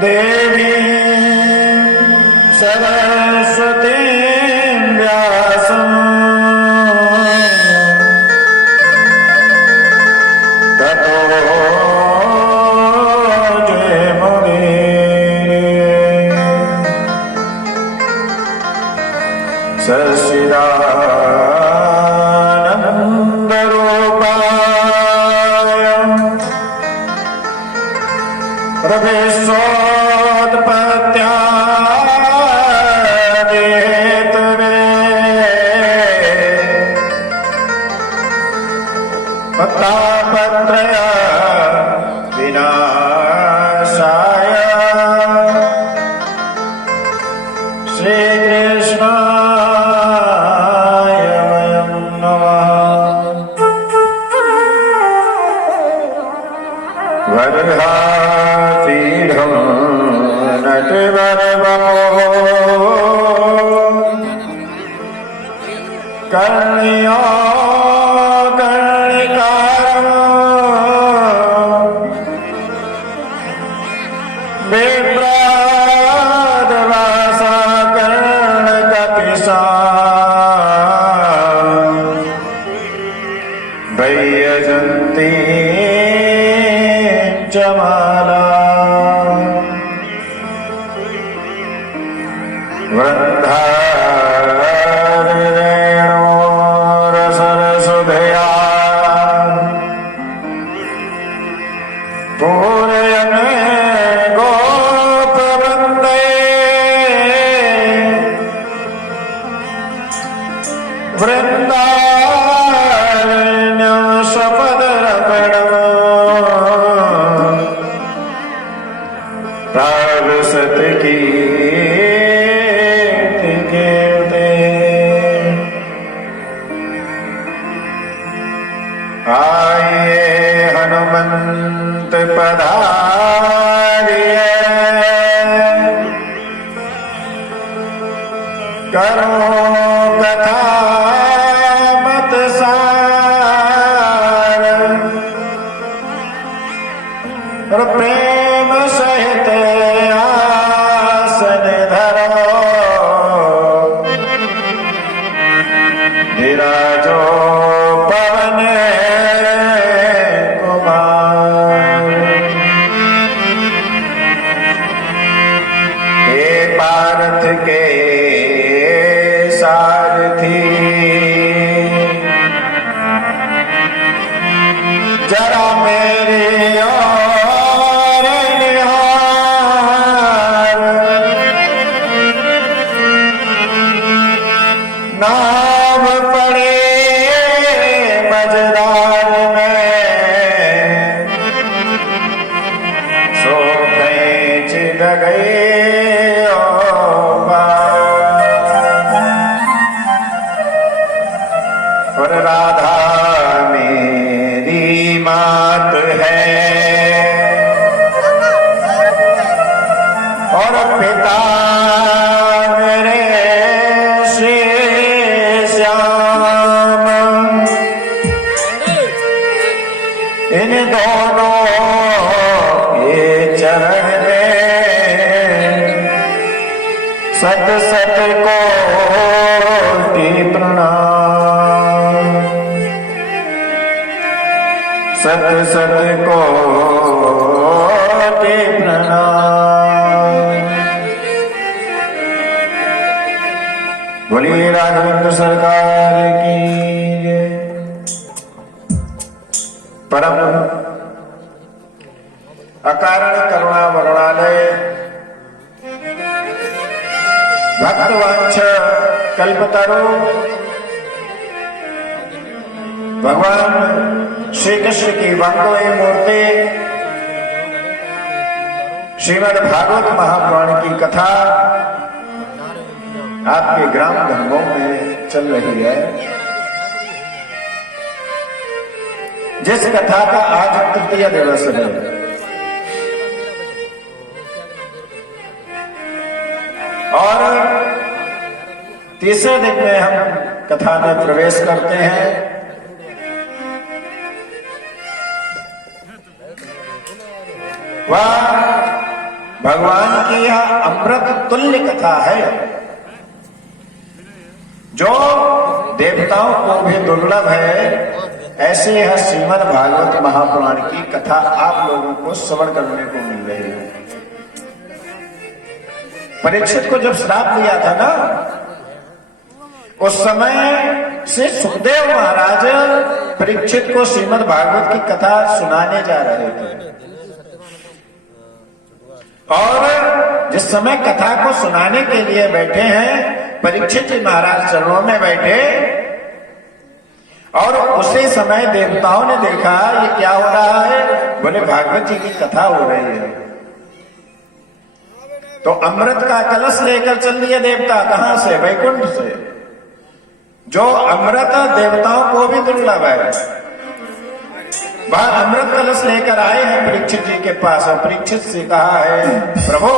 देवी सरस्वती व्यासं ततो जयमुदीरये। सच्चिदानन्दरूपाय प्रवेशोत्पत्त्यादिहेतवे तापत्रय विनाशाय श्रीकृष्णाय वयं नमः। वरदापीठं नटवरवपो कर्ण्यो कर्णिकारं बिभ्राटवासा कर्णकपिशा वैयजन्ती च माला वृन्दारण्योरसरसुधया पूरयन् गोपवृन्दे वृन्दारण्यसपदरमणम् सतकी कीर्ते। आइए हनुमंत पधारिए करो कथा मत सार प्रेम सहित आसन धरो विराजो पवन कुमार। हे पार्थ के सारथी जरा मेरे और निहार नाव पड़े मझधार में सो खींच गए और राधा मेरी मात है और पिता मेरे श्री श्याम। इन दोनों के चरण में सत सत कोटि प्रणाम। सत सत कोटि प्रणाम। बोलिए राघवेंद्र सरकार की जय। परम अकारण करुणा वरुणालय भक्तवंश कल्पतरु भगवान श्री कृष्ण की वंदनीय मूर्ति श्रीमद् भागवत महापुराण की कथा आपके ग्राम धर्मों में चल रही है। जिस कथा का आज तृतीय दिवस है और तीसरे दिन में हम कथा में प्रवेश करते हैं। वह भगवान की यह अमृत तुल्य कथा है, जो देवताओं को भी दुर्लभ है। ऐसे यह श्रीमद् भागवत महापुराण की कथा आप लोगों को श्रवण करने को मिल रही है। परीक्षित को जब श्राप दिया था ना, उस समय से सुखदेव महाराज परीक्षित को श्रीमद् भागवत की कथा सुनाने जा रहे थे, और जिस समय कथा को सुनाने के लिए बैठे हैं, परीक्षित जी महाराज चरणों में बैठे, और उसी समय देवताओं ने देखा ये क्या हो रहा है। बोले भागवत जी की कथा हो रही है। तो अमृत का कलश लेकर चल दिए देवता। कहां से? वैकुंठ से। जो अमृत देवताओं को भी दुर्लभ है, वह अमृत कलश लेकर आए हैं परीक्षित जी के पास। और परीक्षित से कहा है, प्रभु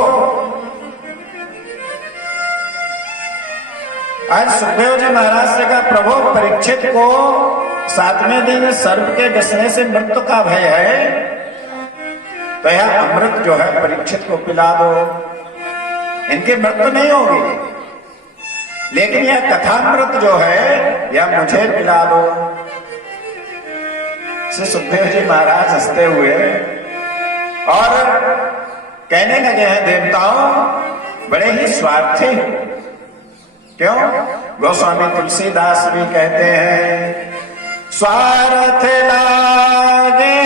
आज सुखदेव जी महाराज से कहा, प्रभु परीक्षित को 7वें दिन सर्प के डसने से मृत्यु का भय है, तो यह अमृत जो है परीक्षित को पिला दो, इनकी मृत्यु नहीं होगी। लेकिन यह कथामृत जो है यह मुझे पिला दो। श्री सुखदेव जी महाराज हंसते हुए और कहने लगे हैं, देवताओं बड़े ही स्वार्थी हो। क्यों? गोस्वामी तुलसीदास भी कहते हैं, स्वार्थ लागे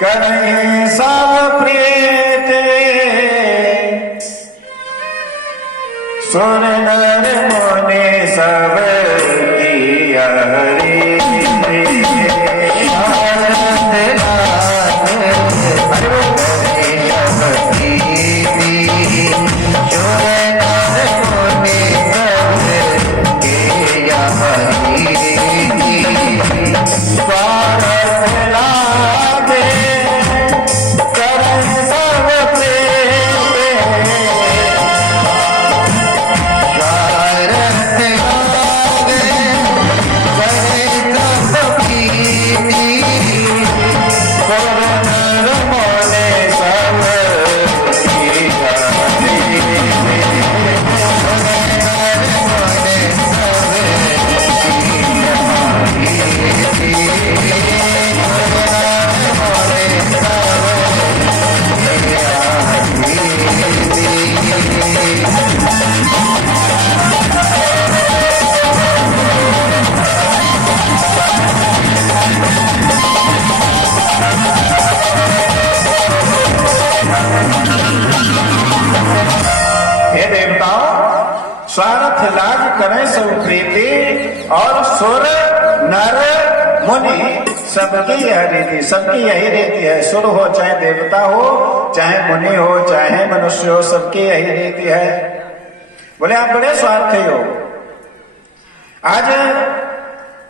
करें सब प्रीति, सुन नर मुनि सब की हरि। स्वार्थ लाग करें सब प्रीति, और सुर नर मुनि सबकी यह रीति। सबकी यही रीति है। सुर हो चाहे देवता हो, चाहे मुनि हो, चाहे मनुष्य हो, सबकी यही रीति है। बोले आप बड़े स्वार्थी हो, आज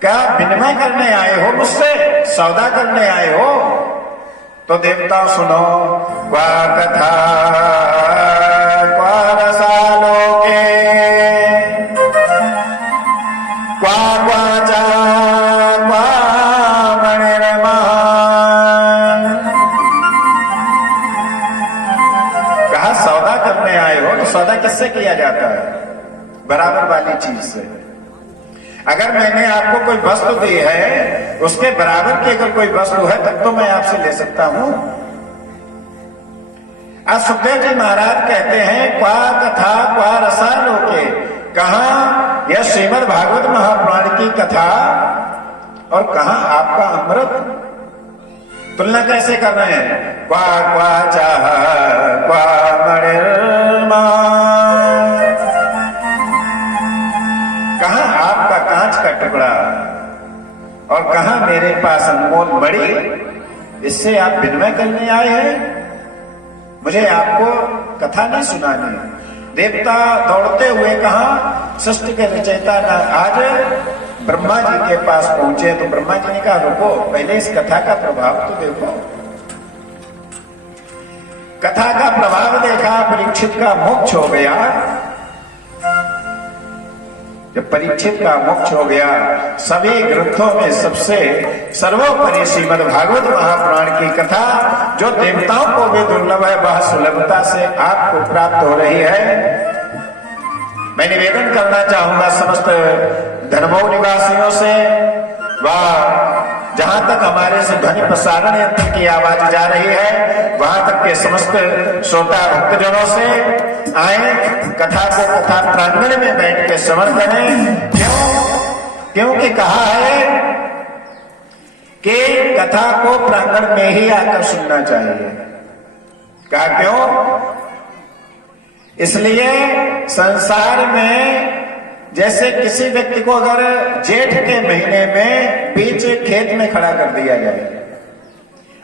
क्या विनिमय करने आए हो मुझसे, सौदा करने आए हो? तो देवता सुनो, क्वा कथा क्वा रसालो के, क्वा क्वाचा क्वा मणिर्मा। कहा सौदा करने आए हो, तो सौदा किससे किया जाता है? बराबर वाली चीज से। अगर मैंने आपको कोई वस्तु दी है, उसके बराबर की अगर कोई वस्तु है, तब तो मैं आपसे ले सकता हूं। आज सुखदेव जी महाराज कहते हैं, क्वा कथा क्वा रसालोके। कहा यह श्रीमद् भागवत महापुराण की कथा और कहा आपका अमृत। तुलना कैसे कर रहे हैं? क्वा क्वा चाह क्वा मणिर्मा। कहा आपका कांच का टुकड़ा और कहा मेरे पास अनमोल मणि, इससे आप विनिमय करने आए हैं? मुझे आपको कथा नहीं सुनानी। देवता दौड़ते हुए कहा सृष्टि के रचयिता आज ब्रह्मा जी के पास पहुंचे, तो ब्रह्मा जी ने कहा रुको, पहले इस कथा का प्रभाव तो देखो। कथा का प्रभाव देखा, परीक्षित का मोक्ष हो गया। जब परीक्षित का मोक्ष हो गया, सभी ग्रंथों में सबसे सर्वोपरि श्रीमद् भागवत महापुराण की कथा जो देवताओं को भी दुर्लभ है, वह सुलभता से आपको प्राप्त हो रही है। मैं निवेदन करना चाहूंगा समस्त धर्मों निवासियों से, वह जहां तक हमारे से ध्वनि प्रसारण यंत्र की आवाज जा रही है, वहां तक के समस्त श्रोता भक्तजनों से आए, कथा को कथा प्रांगण में बैठ के श्रवण करें। क्योंकि कहा है कि कथा को प्रांगण में ही आकर सुनना चाहिए। कहा क्यों? इसलिए संसार में जैसे किसी व्यक्ति को अगर जेठ के महीने में बीच खेत में खड़ा कर दिया जाए,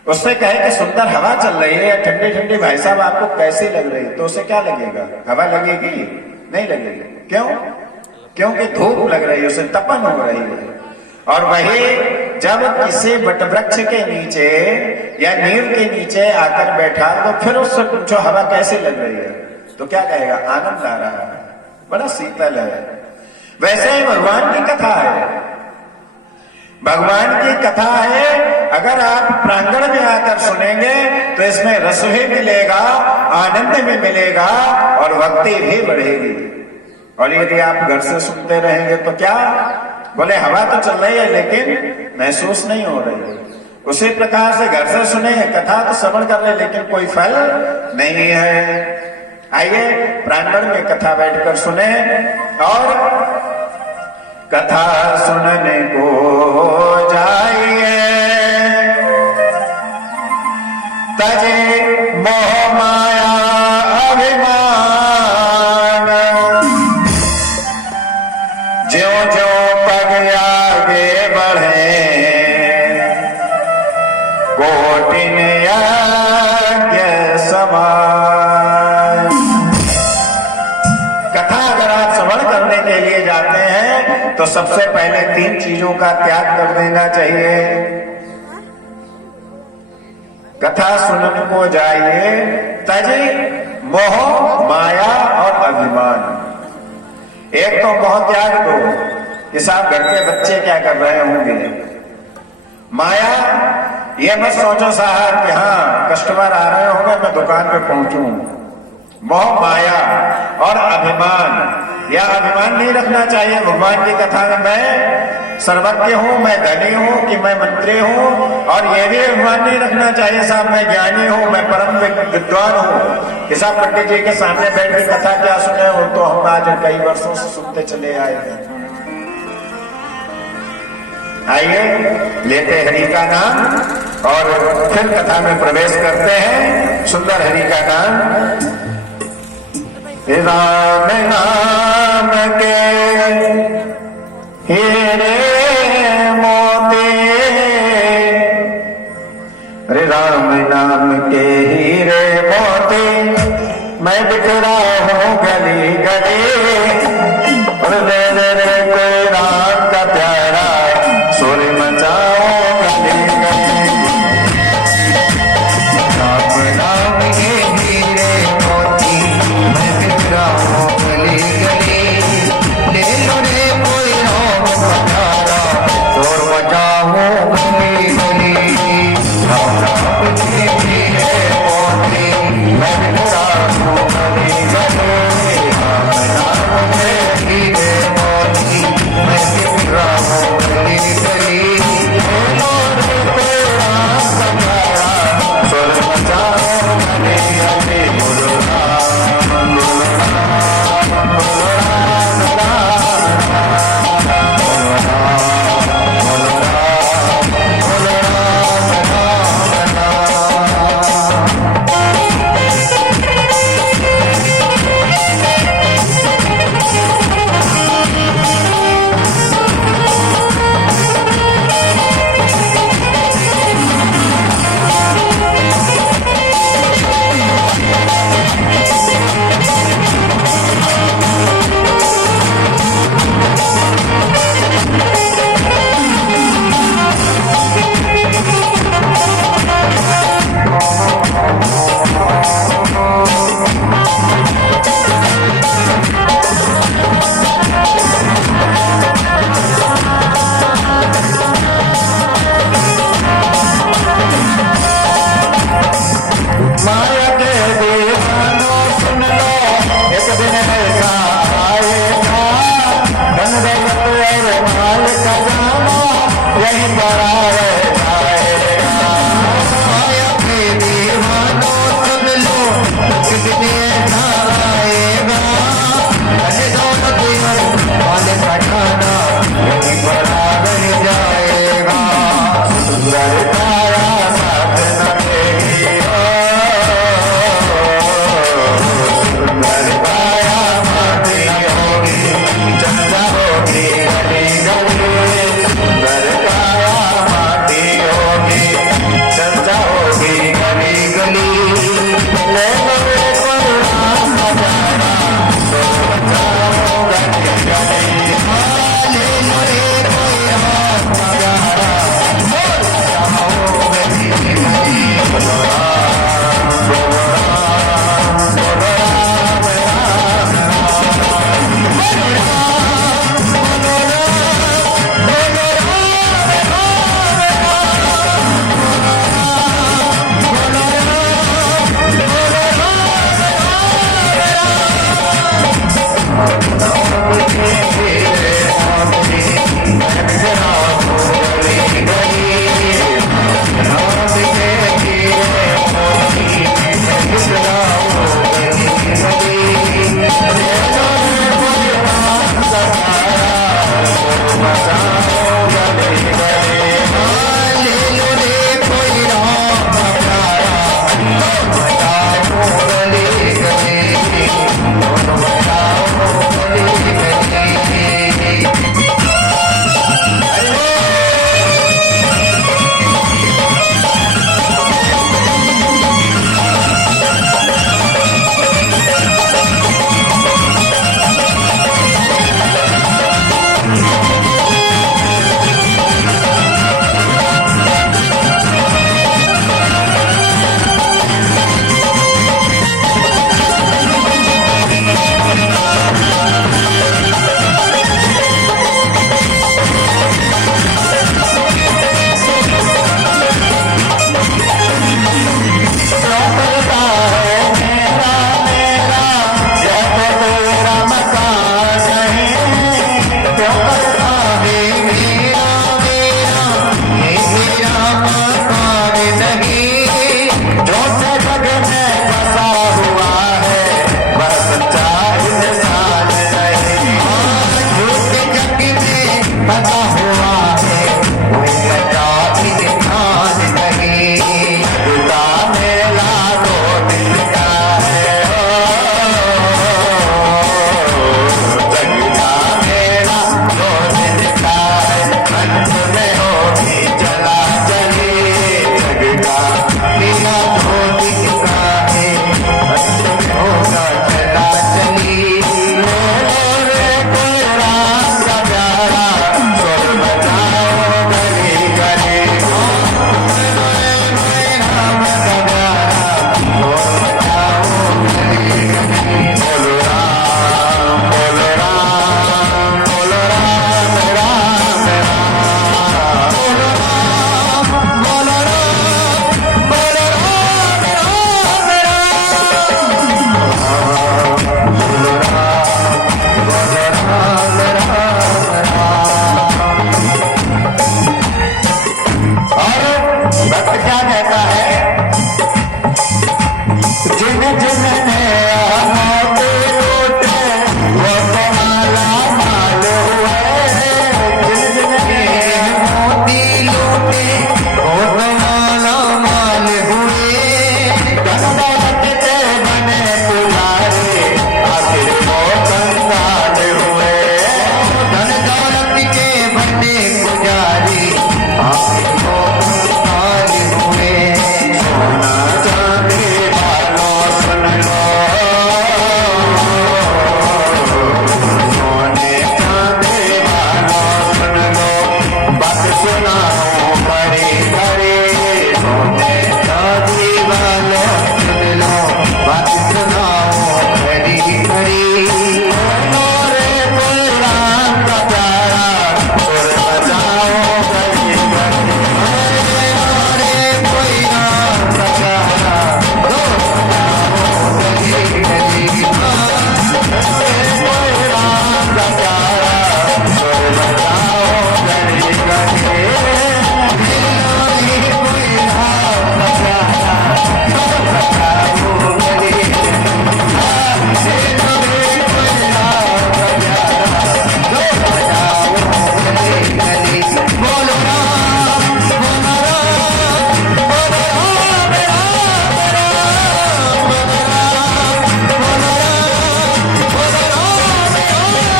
उससे कहे कि सुंदर हवा चल रही है, ठंडी ठंडी, भाई साहब आपको कैसी लग रही है, तो उसे क्या लगेगा? हवा लगेगी? नहीं लगेगी। क्यों? क्योंकि धूप लग रही है, उसे तपन हो रही है। और वही जब किसी वटवृक्ष के नीचे या नीम के नीचे आकर बैठा, तो फिर उससे पूछो हवा कैसी लग रही है, तो क्या कहेगा? आनंद आ रहा है, बड़ा शीतल है। वैसे ही भगवान की कथा है, भगवान की कथा है। अगर आप प्रांगण में आकर सुनेंगे तो इसमें रस भी मिलेगा, आनंद भी मिलेगा और भक्ति भी बढ़ेगी। और यदि आप घर से सुनते रहेंगे तो क्या? बोले हवा तो चल रही है लेकिन महसूस नहीं हो रही। उसी प्रकार से घर से सुने, कथा तो श्रवण कर ले, लेकिन कोई फल नहीं है। आइए प्रांगण में कथा बैठकर सुने। और कथा सुनने को जाइए, तजे मोह माया अभिमान, ज्यों ज्यों पग आगे बढ़े, कोटिन यज्ञ समान। के लिए जाते हैं तो सबसे पहले 3 चीजों का त्याग कर देना चाहिए। कथा सुनने को जाइए, तजे मोह माया और अभिमान। एक तो मोह त्याग दो कि साहब घर के बच्चे क्या कर रहे होंगे। माया ये मत सोचो साहब कि हाँ कस्टमर आ रहे होंगे, मैं दुकान पे पहुंचूं। मोह माया और अभिमान, या अभिमान नहीं रखना चाहिए भगवान की कथा में मैं सर्वज्ञ हूं, मैं धनी हूं, कि मैं मंत्री हूं। और यह भी अभिमान नहीं रखना चाहिए साहब मैं ज्ञानी हूं, मैं परम विद्वान हूं। हिसाब पंडित जी के सामने बैठ के कथा क्या सुने हो, तो हम आज कई वर्षों से सुनते चले आए हैं। आइए लेते हरि का नाम और फिर कथा में प्रवेश करते हैं। सुंदर हरि का नाम। राम नाम के हीरे मोती, राम नाम के हीरे मोती, मैं बिखरा हूँ गली गली।